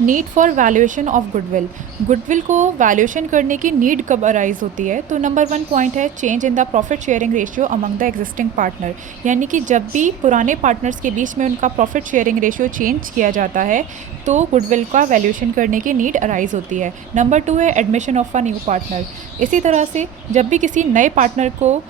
Need for valuation of goodwill. Goodwill को valuation करने की नीड कब अराइज होती है? तो नंबर 1 पॉइंट है change in the profit sharing ratio among the existing partner, यानी कि जब भी पुराने पार्टनर्स के बीच में उनका प्रॉफिट शेयरिंग रेशियो चेंज किया जाता है तो गुडविल का वैल्यूएशन करने की नीड अराइज होती है। नंबर 2 है admission of a new partner. इसी तरह से जब भी किसी नए पार्टनर को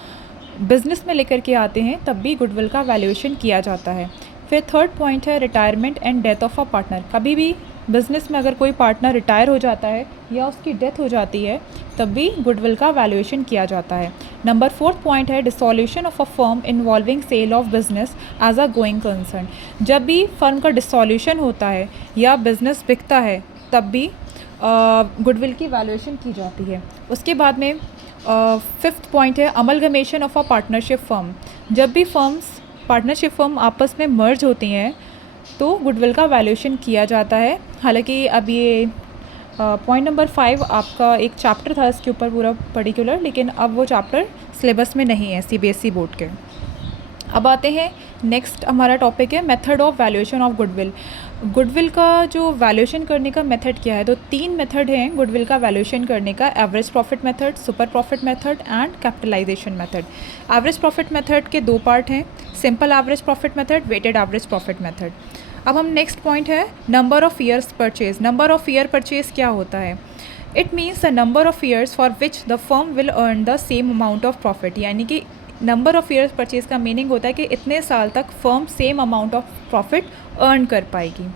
बिजनेस में लेकर के आते हैं तब भी गुडविल का वैल्यूएशन किया जाता है। फिर थर्ड पॉइंट है retirement and death of a partner. कभी भी बिजनेस में अगर कोई पार्टनर रिटायर हो जाता है या उसकी डेथ हो जाती है तब भी गुडविल का वैल्यूएशन किया जाता है। नंबर 4 पॉइंट है dissolution of a firm involving sale of business as a going concern. जब भी फर्म का डिसॉल्यूशन होता है या बिजनेस बिकता है तब भी गुडविल की वैल्यूएशन की जाती है। उसके बाद में 5th पॉइंट है amalgamation of a partnership firm. जब भी पार्टनरशिप फर्म आपस में मर्ज होती हैं तो गुडविल का वैल्यूएशन किया जाता है। हालांकि अब ये पॉइंट नंबर 5 आपका एक चैप्टर था इसके ऊपर पूरा पर्टिकुलर, लेकिन अब वो चैप्टर सिलेबस में नहीं है सीबीएसई बोर्ड के। अब आते हैं नेक्स्ट हमारा टॉपिक है method of valuation of goodwill. Goodwill का जो वैल्यूएशन करने का मेथड क्या है? तो 3 मेथड हैं गुडविल का वैल्यूएशन करने का, average profit method, super profit method and capitalization method. Average profit method के 2 पार्ट हैं, simple average profit method, weighted average profit method. अब हम नेक्स्ट पॉइंट है number of years purchase. Number of year purchase क्या होता है? It means the number of years for which the firm will earn the same amount of profit, यानी कि number of years purchase का meaning होता है कि इतने साल तक firm same amount of profit earn कर पाएगी।